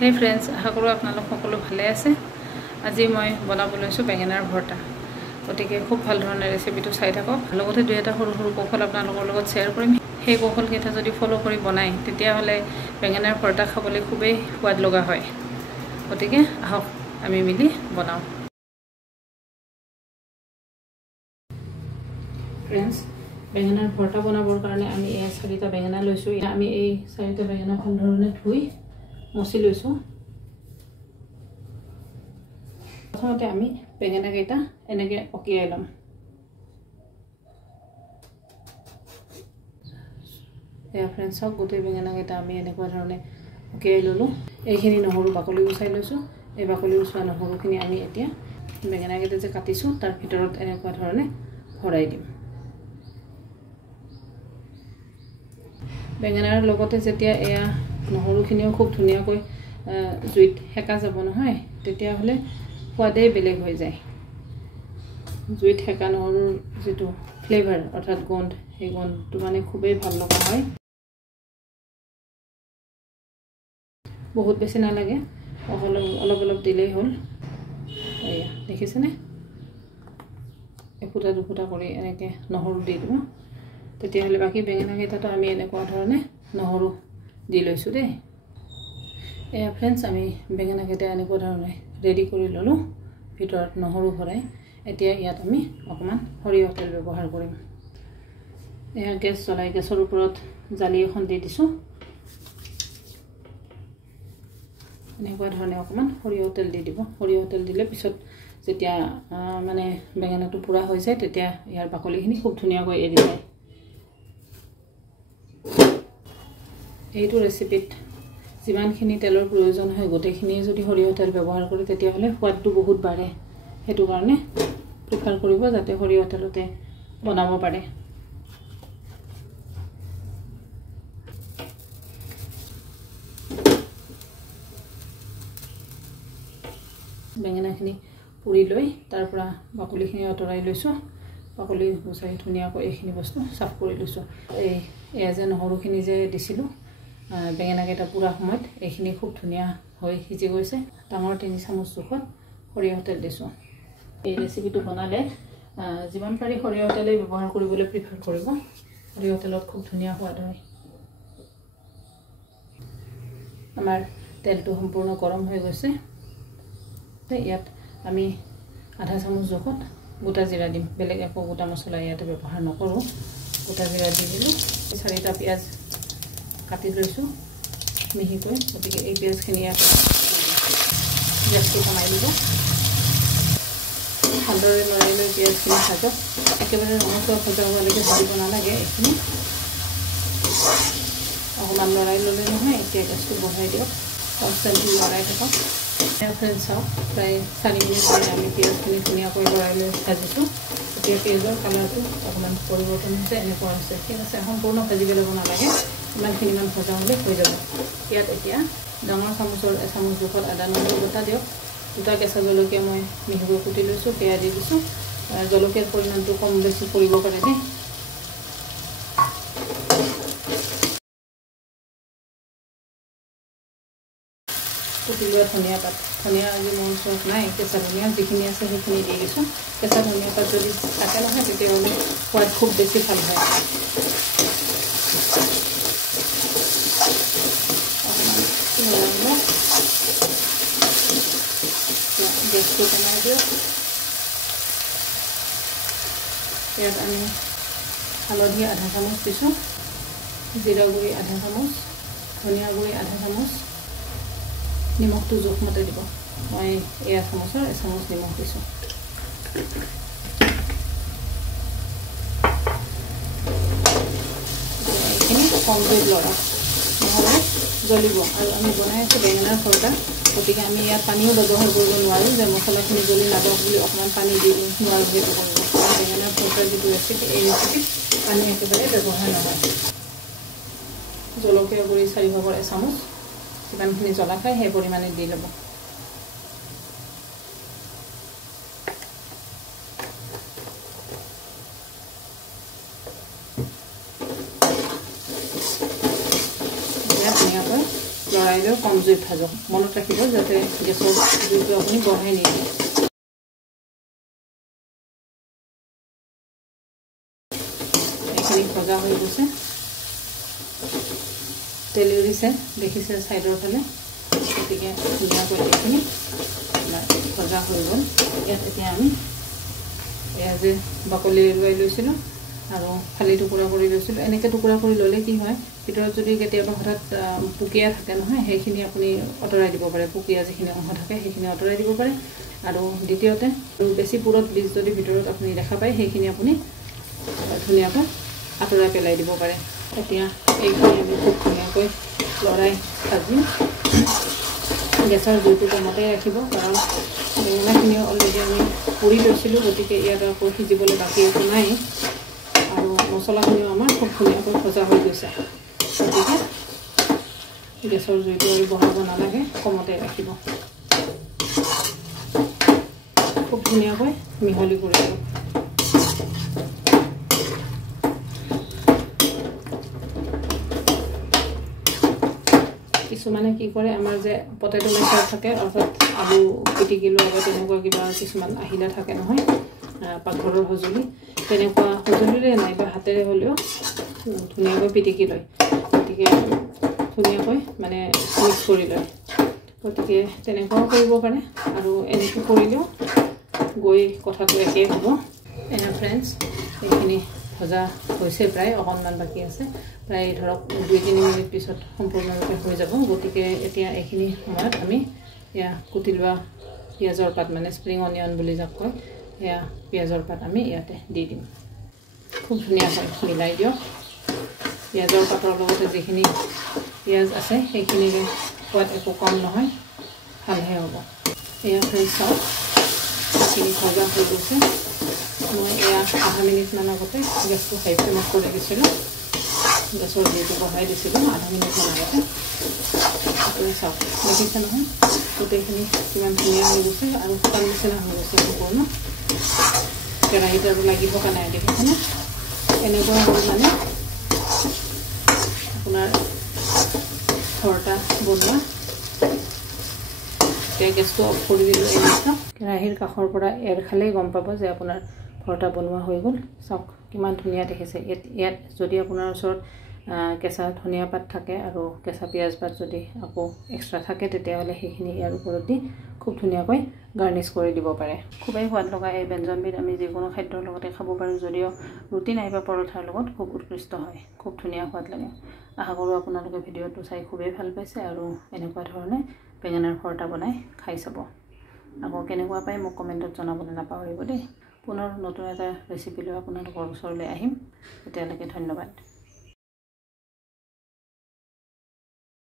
Hey friends, আশা কৰোঁ আপোনালোক সকলো ভালে আছে। আজি মই বনাব লৈছোঁ বেঙেনাৰ ভৰ্তা। গতিকে খুব ভাল ধৰণে ৰেচিপিটো চাই থাকক। লগতে দুই এটা সৰু সৰু কৌশল আপোনালোকৰ লগত শ্বেয়াৰ কৰিম। সেই কৌশলকেইটা যদি ফলো কৰি বনায় তেতিয়াহ'লে বেঙেনাৰ ভৰ্তা খাবলৈ খুবেই সোৱাদ লগা হয়। গতিকে আহক আমি মিলি বনাওঁ। ফ্ৰেণ্ডছ, বেঙেনাৰ ভৰ্তা বনাবৰ কাৰণে আমি এই 4টা বেঙেনা লৈছোঁ। আমি এই 4টা বেঙেনা ভাল ধৰণে ধুই মচি লৈছোঁ। প্ৰথমতে আমি বেঙেনাকেইটা এনেকৈ অকিয়াই ল'ম। এয়া ফ্ৰেণ্ডছ, চাওক গোটেই বেঙেনাকেইটা আমি এনেকুৱা ধৰণে অকিয়াই ল'লোঁ। এইখিনি নহৰু বাকলি গুচাই লৈছোঁ। এই বাকলি গুচোৱা নহৰুখিনি আমি এতিয়া বেঙেনাকেইটা যে কাটিছোঁ তাৰ ভিতৰত এনেকুৱা ধৰণে ভৰাই দিম। বেঙেনাৰ লগতে যেতিয়া এয়া নহৰুখিনিও খুব ধুনীয়াকৈ জুইত সেকা যাব নহয়, তেতিয়াহ'লে সোৱাদেই বেলেগ হৈ যায়। জুইত সেকা নহৰুৰ যিটো ফ্লেভাৰ অৰ্থাৎ গোন্ধ, সেই গোন্ধটো মানে খুবেই ভাল লগা হয়। বহুত বেছি নালাগে, অলপ অলপ দিলেই হ'ল। এয়া দেখিছেনে, এফুটা দুফুটা কৰি এনেকৈ নহৰু দি দিব। তেতিয়াহ'লে বাকী বেঙেনাকেইটাতো আমি এনেকুৱা ধৰণে নহৰু দি লৈছোঁ দেই। এয়া ফ্ৰেণ্ডছ, আমি বেঙেনাকেইটা এনেকুৱা ধৰণে ৰেডি কৰি ল'লোঁ, ভিতৰত নহৰু ভৰাই। এতিয়া ইয়াত আমি অকণমান সৰিয়হ তেল ব্যৱহাৰ কৰিম। এয়া গেছ জ্বলাই গেছৰ ওপৰত জালি এখন দি দিছোঁ। এনেকুৱা ধৰণে অকণমান সৰিয়হ তেল দি দিব। সৰিয়হ তেল দিলে পিছত যেতিয়া মানে বেঙেনাটো পুৰা হৈ যায় তেতিয়া ইয়াৰ বাকলিখিনি খুব ধুনীয়াকৈ এৰি যায়। এইটো ৰেচিপিত যিমানখিনি তেলৰ প্ৰয়োজন হয় গোটেইখিনি যদি সৰিয়হ তেল ব্যৱহাৰ কৰে তেতিয়াহ'লে সোৱাদটো বহুত বাঢ়ে। সেইটো কাৰণে প্ৰিফাৰ কৰিব যাতে সৰিয়হ তেলতে বনাব পাৰে। বেঙেনাখিনি পুৰি লৈ তাৰ পৰা বাকলিখিনি আঁতৰাই লৈছোঁ। বাকলি গুচাই ধুনীয়াকৈ এইখিনি বস্তু চাফ কৰি লৈছোঁ। এয়া যে নহৰুখিনি যে দিছিলোঁ বেঙেনাকেইটা পুৰা সময়ত, এইখিনি খুব ধুনীয়া হৈ সিজি গৈছে। ডাঙৰ 3 চামুচ জোখত সৰিয়হ তেল দিছোঁ। এই ৰেচিপিটো বনালে যিমান পাৰি সৰিয়হ তেলেই ব্যৱহাৰ কৰিবলৈ প্ৰিফাৰ কৰিব। সৰিয়হ তেলত খুব ধুনীয়া সোৱাদ হয়। আমাৰ তেলটো সম্পূৰ্ণ গৰম হৈ গৈছে। ইয়াত আমি আধা চামুচ জোখত গোটা জিৰা দিম। বেলেগ একো গোটা মছলা ইয়াতে ব্যৱহাৰ নকৰোঁ। গোটা জিৰা দি দিলোঁ। 4টা পিঁয়াজ কাটি লৈছোঁ মিহিকৈ। গতিকে এই পিঁয়াজখিনি ইয়াত গেছটো কমাই দিব। ভালদৰে লৰাই লৈ পিঁয়াজখিনি ভাজক। একেবাৰে ৰঙচুৱা ভজা হোৱালৈকে ভাজিব নালাগে। এইখিনি অকণমান লৰাই ল'লে নহয়। এতিয়া গেছটো বঢ়াই দিয়ক, কনষ্টেণ্টলি লৰাই থাকক। ফ্ৰেণ্ডছ, চাওক প্ৰায় 4 মিনিট ধৰি আমি পিঁয়াজখিনি ধুনীয়াকৈ লৰাই লৈ ভাজিছোঁ। এতিয়া পিঁয়াজৰ কালাৰটো অকণমান পৰিৱৰ্তন হৈছে, এনেকুৱা হৈছে। ঠিক আছে, সম্পূৰ্ণ ভাজি পেলাব নালাগে, ইমান ভজা হ'লে হৈ যাব। ইয়াত এতিয়া ডাঙৰ চামুচৰ 1 চামুচ জোখত আদা নহৰু বটা দিয়ক। 2টা কেঁচা জলকীয়া মই মিহিকৈ কুটি লৈছোঁ, সেয়া দি দিছোঁ। জলকীয়াৰ পৰিমাণটো কম বেছি কৰিব পাৰে দেই। কুটি লোৱা ধনিয়া পাত, ধনিয়া আজি মোৰ ওচৰত নাই, কেঁচা ধনিয়া যিখিনি আছে সেইখিনি দি দিছোঁ। কেঁচা ধনিয়া পাত যদি থাকে নহয় তেতিয়াহ'লে সোৱাদ খুব বেছি ভাল হয়। গেছটো কমাই দিয়ক। ইয়াত আমি হালধি আধা চামুচ দিছোঁ, জিৰা গুড়ি আধা চামুচ, ধনিয়া গুড়ি আধা চামুচ, নিমখটো জোখমতে দিব। মই এয়া চামুচৰ 1 চামুচ নিমখ দিছোঁ। এইখিনি কম জুইত লৰাওক, নহ'লে জ্বলিব। আৰু আমি বনাই আছোঁ বেঙেনাৰ ভৰ্তা, গতিকে আমি ইয়াত পানীও ব্যৱহাৰ কৰিব নোৱাৰোঁ যে মছলাখিনি জ্বলি নাযাওক বুলি অকণমান পানী দি নোৱাৰোঁ। সেইটো কৰিব বেঙেনাৰ ভৰ্তাৰ যিটো ৰেচিপি, এই ৰেচিপিত পানী একেবাৰে ব্যৱহাৰ নহয়। জলকীয়া গুড়ি 4/4 চামুচ, যিমানখিনি জ্বলা খায় সেই পৰিমাণে দি ল'ব। ধুনীয়াকৈ লৰাই লৈ কম জুইত ভাজক মনত ৰাখিব যাতে গেছৰ জুইটো আপুনি বঢ়াই নিদিয়ে এইখিনি ভজা হৈ গৈছে তেল উৰিছে দেখিছে সাইডৰ ফালে গতিকে ধুনীয়াকৈ এইখিনি ভজা হৈ গ'ল ইয়াত এতিয়া আমি এয়া যে বাকলি এৰুৱাই লৈছিলোঁ আৰু ফালি টুকুৰা কৰি লৈছিলোঁ এনেকৈ টুকুৰা কৰি ল'লে কি হয় ভিতৰত যদি কেতিয়াবা হঠাৎ পুকিয়া থাকে নহয় সেইখিনি আপুনি অঁতৰাই দিব পাৰে পুকিয়া যিখিনি অংশ থাকে সেইখিনি অঁতৰাই দিব পাৰে আৰু দ্বিতীয়তে বেছি পুৰত বীজ যদি ভিতৰত আপুনি দেখা পায় সেইখিনি আপুনি ধুনীয়াকৈ আঁতৰাই পেলাই দিব পাৰে এতিয়া এইখিনি আমি খুব ধুনীয়াকৈ লৰাই ভাজিম গেছৰ জুইটো কমতে ৰাখিব কাৰণ বেঙেনাখিনি অলৰেডি আমি পুৰি লৈছিলোঁ গতিকে ইয়াত আকৌ সিজিবলৈ বাকী একো নাই আৰু মছলাখিনিও আমাৰ খুব ধুনীয়াকৈ ভজা হৈ গৈছে গতিকে গেছৰ জুইটো আৰু বঢ়াব নালাগে কমতে ৰাখিব খুব ধুনীয়াকৈ মিহলি কৰি দিব কিছুমানে কি কৰে আমাৰ যে পটেটো মেচাৰ থাকে অৰ্থাৎ আলু পিটিকি লোৱা বা তেনেকুৱা কিবা কিছুমান আহিলা থাকে নহয় পাকঘৰৰ সঁজুলি তেনেকুৱা সঁজুলিৰে নাইবা হাতেৰে হ'লেও ধুনীয়াকৈ পিটিকি লয় গতিকে ধুনীয়াকৈ মানে মিক্স কৰি লয় গতিকে তেনেকুৱাও কৰিব পাৰে আৰু এনেকৈ কৰিলেও গৈ কথাটো একেই হ'ব এনে ফ্ৰেণ্ডছ এইখিনি ভজা হৈছে প্ৰায় অকণমান বাকী আছে প্ৰায় ধৰক 2-3 মিনিট পিছত সম্পূৰ্ণৰূপে হৈ যাব গতিকে এতিয়া এইখিনি সময়ত আমি এয়া কুটি লোৱা পিঁয়াজৰ পাত মানে স্প্ৰিং অনিয়ন বুলি যাক কয় এয়া পিঁয়াজৰ পাত আমি ইয়াতে দি দিম খুব ধুনীয়াকৈ মিলাই দিয়ক পিঁয়াজৰ পাতৰ লগতে যিখিনি পিঁয়াজ আছে সেইখিনিৰে সোৱাদ একো কম নহয় ভালহে হ'ব এয়া ফ্ৰেণ্ডছ চাওক এইখিনি ভজা হৈ গৈছে মই এয়া 0.5 মিনিটমান আগতে গেছটো হাই ফ্লেমত কৰি দিছিলোঁ গেছৰ জুইটো বঢ়াই দিছিলোঁ 0.5 মিনিটমান আগতে আপুনি চাওক দেখিছে নহয় গোটেইখিনি কিমান ধুনীয়া হৈ গৈছে আৰু শুকান নিচিনা হৈ গৈছে সম্পূৰ্ণ কেৰাহীত আৰু লাগিব কাৰণে দেখিছেনে এনেকুৱা হ'ল মানে আপোনাৰ পৰঠা বনোৱা এতিয়া গেছটো অফ কৰি দিলোঁ এই নিচিনা কেৰাহীৰ কাষৰ পৰা এৰ খালেই গম পাব যে আপোনাৰ পৰঠা বনোৱা হৈ গ'ল চাওক কিমান ধুনীয়া দেখিছে ইয়াত যদি আপোনাৰ ওচৰত কেঁচা ধনিয়া পাত থাকে আৰু কেঁচা পিঁয়াজ পাত যদি আকৌ এক্সট্ৰা থাকে তেতিয়াহ'লে সেইখিনি ইয়াৰ ওপৰত দি খুব ধুনীয়াকৈ গাৰ্নিছ কৰি দিব পাৰে খুবেই সোৱাদ লগা এই ব্যঞ্জনবিধ আমি যিকোনো খাদ্যৰ লগতে খাব পাৰোঁ যদিও ৰুটি নাইবা পৰঠাৰ লগত খুব উৎকৃষ্ট হয় খুব ধুনীয়া সোৱাদ লাগে আশা কৰোঁ আপোনালোকে ভিডিঅ'টো চাই খুবেই ভাল পাইছে আৰু এনেকুৱা ধৰণে বেঙেনাৰ পৰঠা বনাই খাই চাব আকৌ কেনেকুৱা পায় মোক কমেণ্টত জনাবলৈ নাপাহৰিব দেই পুনৰ নতুন এটা ৰেচিপি লৈ আপোনালোকৰ ওচৰলৈ আহিম তেতিয়ালৈকে ধন্যবাদ